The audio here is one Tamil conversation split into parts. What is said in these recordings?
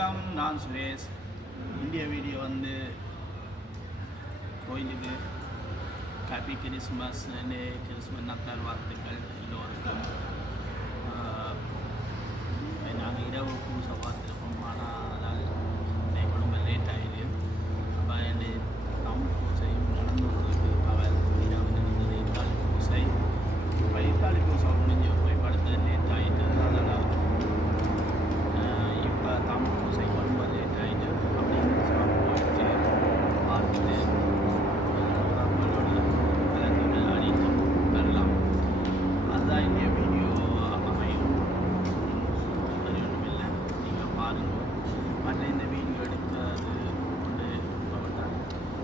வணக்கம், நான் சுரேஷ். இந்திய வீடியோ வந்து கோயிலுக்கு ஹாப்பி கிறிஸ்மஸ் நத்தால் வாழ்த்துக்கள் எல்லோருக்கும். நாங்கள் இரவு பூசை பார்த்துருக்கோம், ஆனால் என் குடும்பம் லேட் ஆகிடுது. அப்போ என் தமிழ் பூசையும் நடந்து கொண்டிருக்கு. அவள் இரவு நடந்தது இத்தாலி பூசை. இப்போ இத்தாலி பூசை முடிஞ்சு போய் படுத்து லேட் ஆகிட்டு, அதனால் இப்போ தமிழ் பூசை ரொம்ப லேட் ஆகிட்டு அப்படின்னு போயிட்டு பார்த்துட்டு கலந்து ஆடிட்டு வரலாம். அதுதான் இந்திய வீடியோ அமையும். அது ஒன்றும் இல்லை, நீங்கள் பாருங்கள். மற்ற இந்த வீடியோ எடுக்கிறது கொண்டு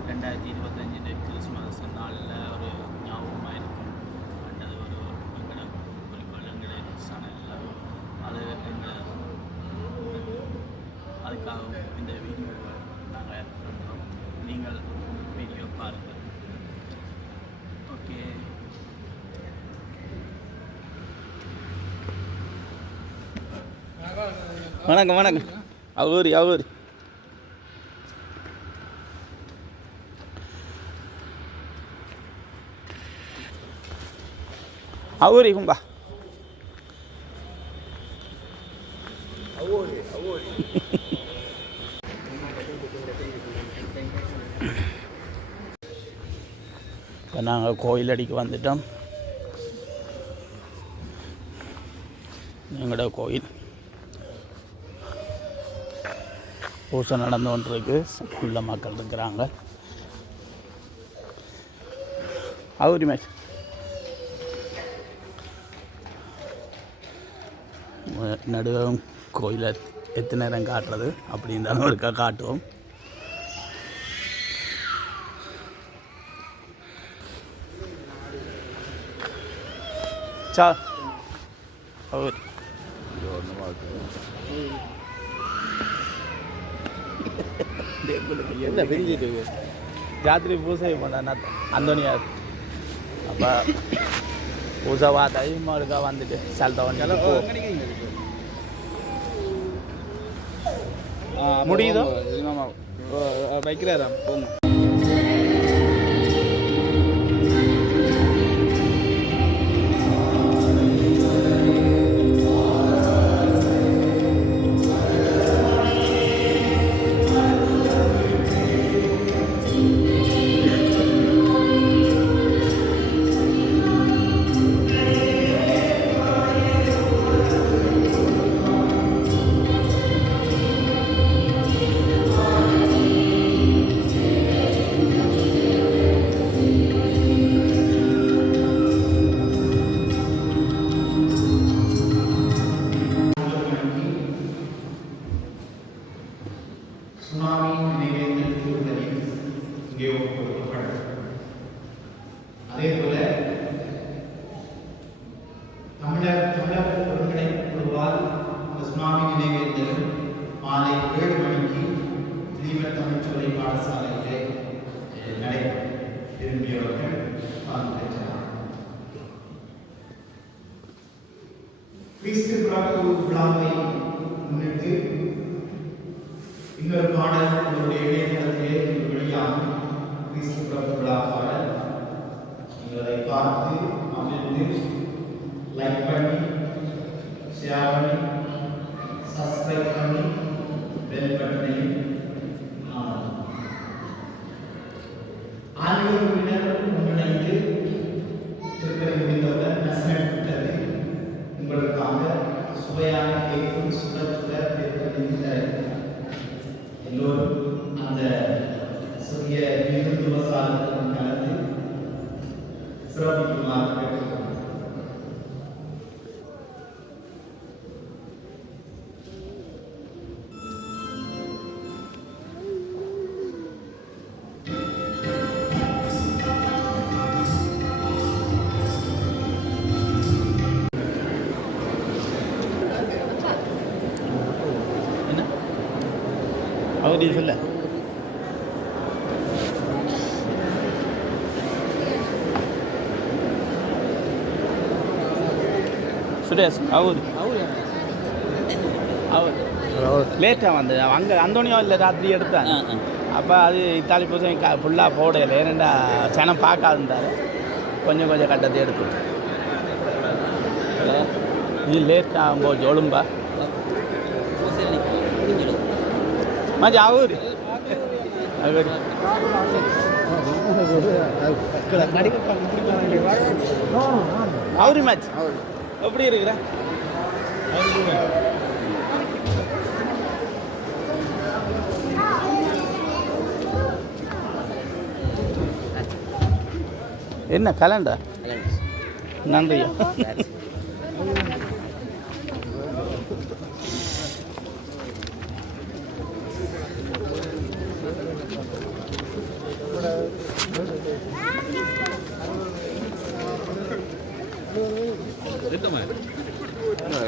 2025 கிறிஸ்மஸ் நாளில் ஒரு ஞாபகமாக இருக்கும். அது ஒரு எங்களை குறிப்பாக எங்களை சேனலில் அது எங்கள் அதுக்காக இந்த வீடியோவை நாங்கள் ஆட் பண்ணுறோம். நீங்கள் வீடியோ பாருங்கள். ஓகே, வணக்கம் வணக்கம். அவரு அவரு கும்பா இப்போ நாங்கள் கோயிலடிக்கு வந்துட்டோம். எங்களோட கோயில் பூசை நடந்து கொண்டிருக்கு. உள்ள மக்கள் இருக்கிறாங்க. அவரு மேட்ச் நடுவும் கோயிலை எத்தனை நேரம் காட்டுறது அப்படி இருந்தாலும் ஒருக்கா காட்டுவோம். சா அவர் என்ன பெரிஞ்சிட்டு ராத்திரி பூசை பண்ண அந்தோனியார். அப்போ பூசை பார்த்தாய் மறுக்கா வந்துட்டு செலுத்த முடியுதோ வைக்கிறாராம் போங்க. சுனாமி நினைவேந்தல் திருப்பதி இங்கே ஒப்புக்கொள்ளப்படும். அதே போல தமிழர் ஒருங்கிணைப்பு குழுவால் அந்த சுனாமி நினைவேந்தல் மாலை 7 மணிக்கு திலீபன் தமிழ்ச்சோலை பாடசாலையிலே நடைபெறும். விரும்பியவர்கள் பங்கேற்கலாம். கிறிஸ்து பிறப்பு விழாவை முன்னிட்டு இன்னொரு பாடல் உங்களுடைய இணையதளத்திலே வெளியாகும். கிறிஸ்து பிறப்பு விழா பாடல் நீங்கள் பார்த்து அமர்ந்து லைக் பண்ணி ஷேர் பண்ணி சப்ஸ்கிரைப் பண்ணி பெல் பட்டனையும் ஆன்மீக உறவினர் ஒன்றிணைந்து திருப்பதி முடிந்தவுடன் நசனட் விட்டது உங்களுக்காக சுவையான கேக்கும் சுட சுட எல்லோரும் அந்த சிறிய விருந்து சாதத்துடன் கலந்து சிறப்பிக்குமாறு கேட்டுக்கொள்கிறோம். அவர் சொல்ல சுரேஷ் அவர் லேட்டாக வந்தது அங்கே அந்தோனியோ இல்லை ராத்திரி எடுத்தாங்க அப்போ அது இத்தாலி பூசம் ஃபுல்லாக போடலை ஏன்னா சனம் பார்க்காதுந்தாரு கொஞ்சம் கொஞ்சம் கட்டத்தை எடுத்து இது லேட்டாக போச்சு ஒழும்பா மஜா அவரு அவரு மேட்ச் எப்படி இருக்கிற என்ன கலண்டர் நன்றியா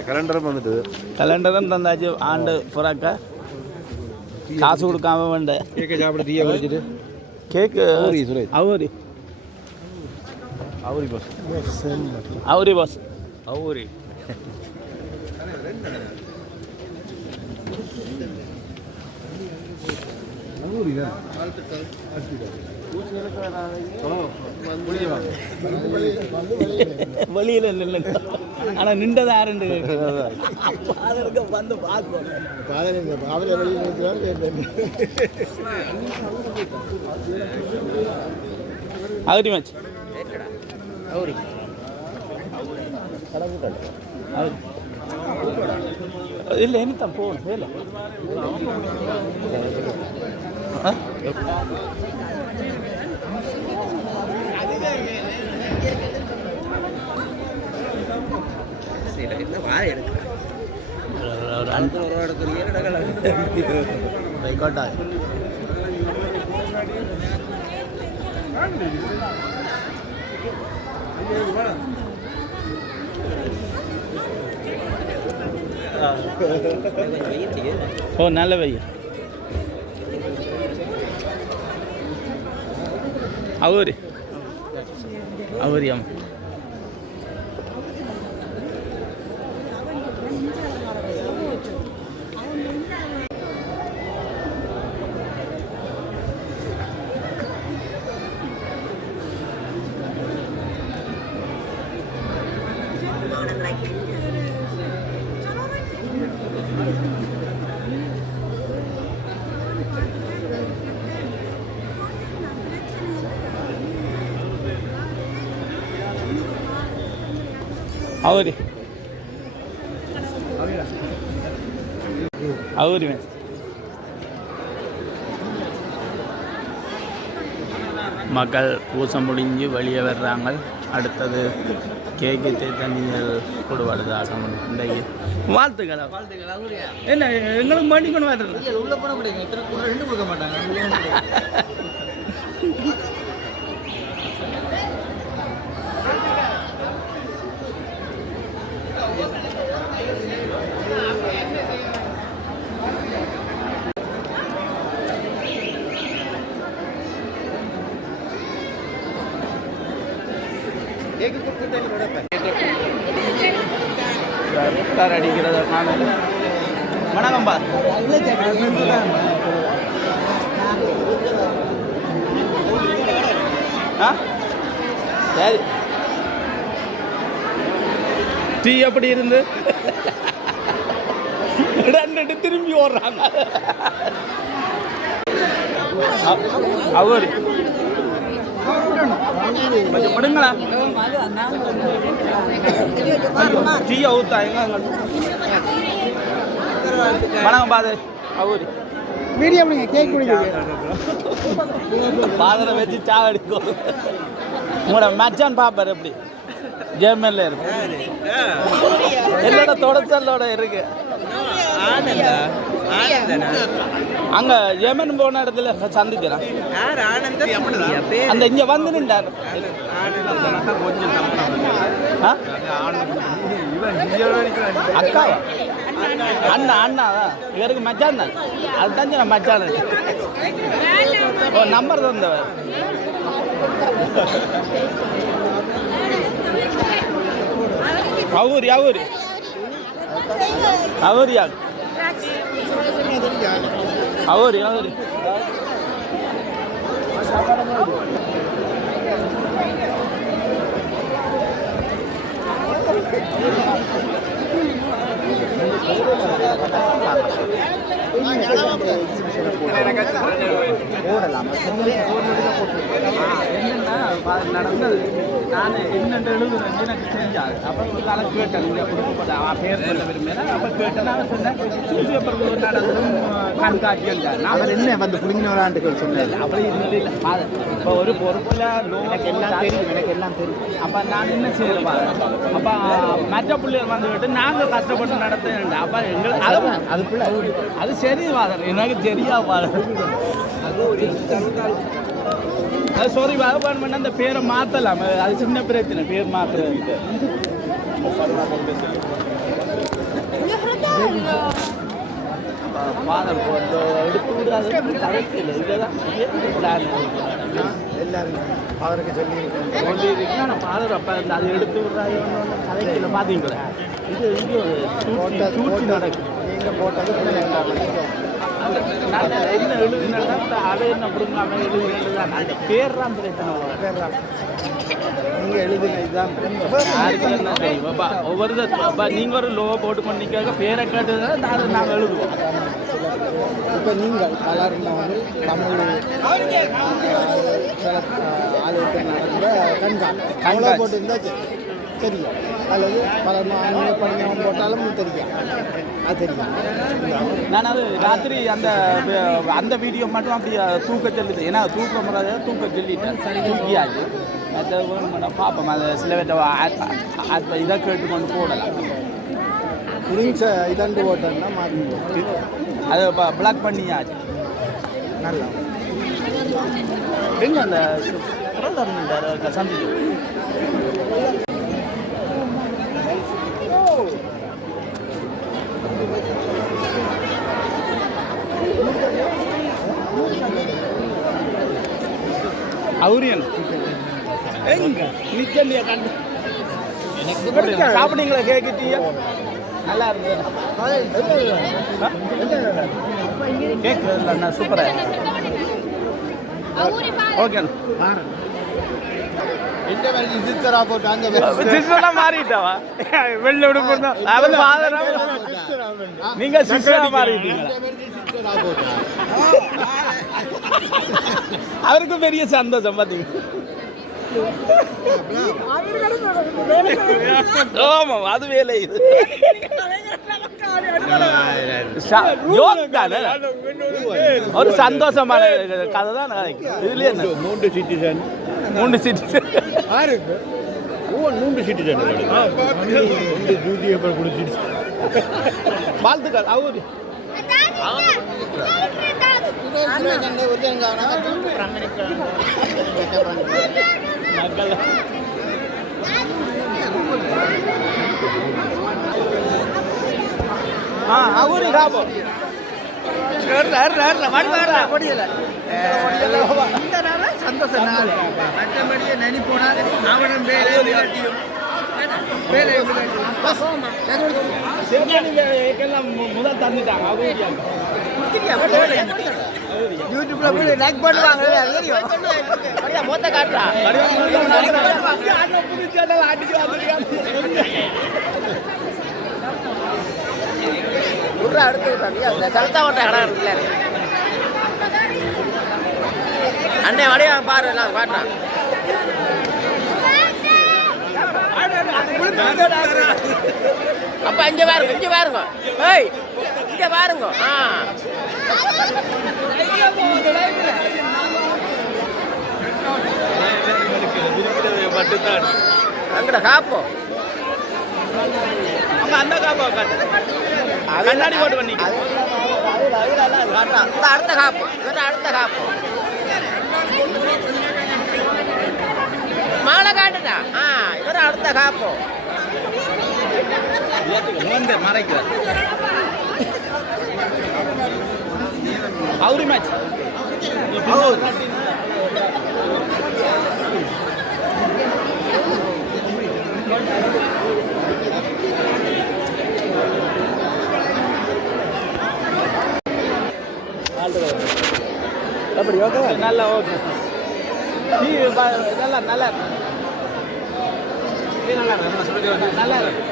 கலண்டரும் வந்துட்டு கலண்டரும் தந்தாச்சு ஆண்டு புறாக்கா காசு கொடுக்காம வேண்ட கேக்க சாப்பிட டீயா குடிச்சிட்டு கேக்கு அவரி அவரி பாஸ் அவரி பாஸ் அவரி வெளியில் இல்லை ஆனால் நின்றது யாருண்டு அதற்கு வந்து பார்க்கணும் அவரி மேட்ச் அவரி இல்லை என்னத்தான் போகணும் வேலை ஓ நல்ல பையன் அவரு அவரியம் அவரு அவரு மக்கள் பூசம் முடிஞ்சு வெளியே வர்றாங்க அடுத்தது கேக்கு தண்ணிகள் கொடுவாடுதாக இன்றைக்கு வாழ்த்துக்களா என்ன எங்களுக்கு பண்ணிக்கணும் வர்றது உள்ள போன முடியும் ரெண்டு கொடுக்க மாட்டாங்க அடிக்கிறத வணக்கம்பா ஆ சரி டீ எப்படி இருந்து ரெண்டு திரும்பி ஓடுறாங்க அவரு கொஞ்சம் படுங்களா டீயை ஊத்தா எங்க வணக்கம் பாது அவரு மீடியம் கேக் குடிக்கிறீங்க பாதரை வச்சு சாவடிக்கும் உங்களோட மச்சான் பாப்பார் எப்படி ஜெர்மன்ல இருக்கு என்னோட தொடச்சலோட இருக்கு அங்க ஜெர்மன் போன இடத்துல சந்திக்கிறான் அந்த இங்க வந்து நின்றார் அக்காவா அண்ணா அண்ணாதான் இவருக்கு மச்சான் தான் அதுதான் நான் மச்சான் ஓ நம்பர் தந்தவர் அவரு அவரு அவரு யார் அவரு நடந்தது நான் என்னென்று எழுதுறேன் எனக்கு செஞ்சாங்க அப்போ ஒரு காலம் கேட்டேன் நீங்கள் கொடுக்கப்பட்ட பேர் சொல்ல விரும்புகிறேன் அப்போ கேட்டேன் நான் சொன்னேன் நியூஸ் பேப்பர் நடந்ததும் கண்காட்சின்றார் அவர் என்ன வந்து புரிஞ்சினவரான்ட்டு சொன்னேன் அப்படி இல்லை இப்போ ஒரு பொறுப்பில் எனக்கு எல்லாம் தெரியும் அப்போ நான் என்ன செய்யறேன் அப்போ மற்ற பிள்ளைகள் வந்துவிட்டு நாங்கள் கஷ்டப்பட்டு நடத்த அப்போ எங்களுக்கு அது சரி வாதம் எனக்கு தெரியா வாதம் அது சாரி வரப்பான் பண்ண அந்த பேரை மாற்றலாம் அது சின்ன பிரச்சனை பேர் மாற்றுறது ஃபாதர் எடுத்து விடாது கரெக்டில் இதுதான் எல்லாரும் ஃபாதருக்கு சொல்லியிருக்கேன் ஆனால் ஃபாதர் அப்போ அது எடுத்து விடுறாங்க கரெக்டில் பார்த்தீங்களா இது இங்கே சூழ்ச்சி நடக்குது நீங்கள் போட்டது என்ன எழுதினா அதை என்ன கொடுக்காம எழுதுதான் அந்த பேர் தான் பிரச்சனை பேர் தான் நீங்கள் எழுதுன இதுதான் யாருக்கு என்ன தெரியும் ஒவ்வொரு நீங்கள் ஒரு லோவை போட்டு பண்ணிக்காக பேரை கேட்டதுதான் அதை நாங்கள் எழுதுவோம் இப்போ நீங்கள் பலரில் வந்து தமிழ் ஆலயத்தில் நடந்த கண்காட்சி போட்டு இருந்தால் தெரியும் அல்லது பலர் படிஞ்சவன் போட்டாலும் தெரியும் அது தெரியும் நான் அது ராத்திரி அந்த வீடியோ மட்டும் அப்படி தூக்க சொல்லிட்டு ஏன்னா தூக்க முறை தூக்க சொல்லிட்டேன் சரி தூக்கியாச்சு அதை பார்ப்போம் அதை சில பேர்ட்ட இதை கேட்டுக்கொண்டு போடலாம் புரிஞ்ச இதண்டு போட்டோம்னா மாற்றி அதை பிளாக் பண்ணியாச்சு நல்லா எங்கே அந்த சந்திச்சு அவரியன் எங்க நிச்சல்லையா கண்டு சாப்பிட்டீங்களா கேக்கிட்டியா நல்லா இருந்தது கேட்குறதுல சூப்பரா ஓகே மாறிட்டாவா வெள்ள உடுப்பு நீங்க சிஸ்டரா மாறிட்டீங்களா அவருக்கும் பெரிய சந்தோஷம் பாத்தீங்க ஆமாம் அது வேலை இது ஒரு சந்தோஷமான கதை தான் இதுலயே மூன்று சிட்டிசன் வாழ்த்துக்கள் அவரு அவரு காப்போம் சந்தோஷம் நினைப்போனா முதல் தந்துட்டாங்க யூடியூப்ல போய் லைக் பண்ணுவாங்க மொத்த காட்டுறா அடுத்து கலத்தா ஓட்ட இடம் இருக்குல்ல அண்ணே வடிவா பாரு எல்லாம் காட்டுறான் அப்ப இங்க பாருங்க ஏய் இங்க பாருங்க அங்கட காப்போ அங்க அந்த காப்போ காட்டு கண்ணாடி போட்டு பண்ணி அடுத்த காப்போ அடுத்த காப்போ மாலை காட்டுதா இவர அடுத்த காப்போ மறைக்கிற அவரு மேட்ச் எப்படி ஓகே நல்லா ஓகே நல்லா நல்லா நல்லா இருக்கு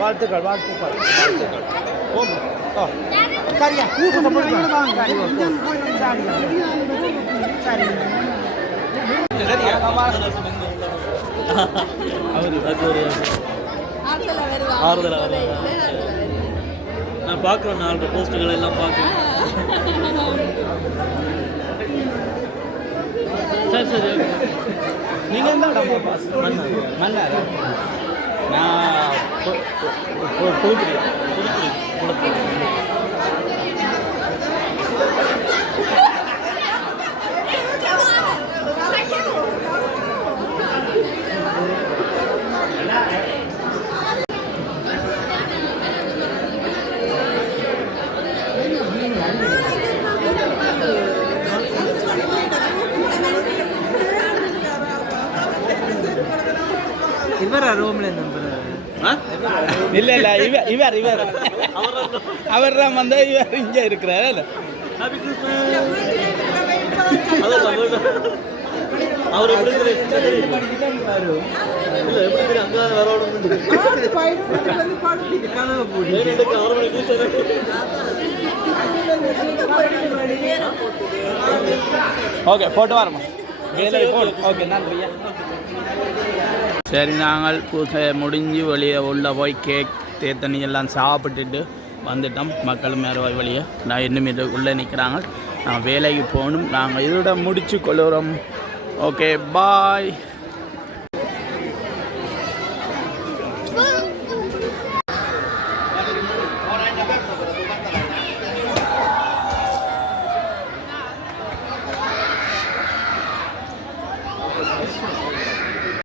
வாழ்த்துக்கள் வாழ்த்துக்கள் வாழ்த்துக்கள் ஓம் ஓ சரியா ஆறுதலாக நான் பார்க்குறேன் 4 போஸ்ட்டுகள் எல்லாம் பார்க்குறேன் சரி சரி நீங்கள் எந்த இடம் மன்னார் நான் புதுக்குடி இவரா ரோம்லேருந்து இல்லை இல்லை இவர் அவர் தான் வந்து இவர் இங்கே இருக்கிறார் அவர் எப்படி அங்கே ஓகே போட்டு வரமா வேலை போடு ஓகே நன்றியா சரி நாங்கள் பூசை முடிஞ்சு வெளியே உள்ளே போய் கேக் தேத்தனி எல்லாம் சாப்பிட்டுட்டு வந்துட்டோம் மக்கள் மேலே வெளியே நான் இன்னும் உள்ளே நிற்கிறாங்க நான் வேலைக்கு போகணும் நாங்கள் இதோட முடிச்சு கொள்ளுறோம் ஓகே பாய்